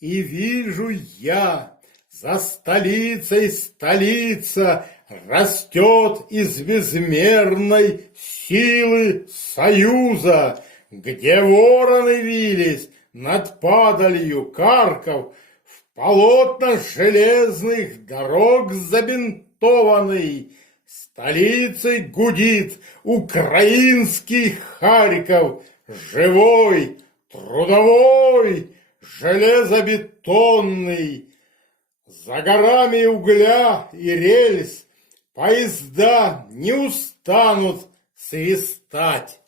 И вижу я, за столицей столица растет из безмерной силы союза, где вороны вились над падалью Карков, в полотна железных дорог забинтованный, столицей гудит украинский Харьков, живой, трудовой, железобетонный. За горами угля и рельс поезда не устанут свистать.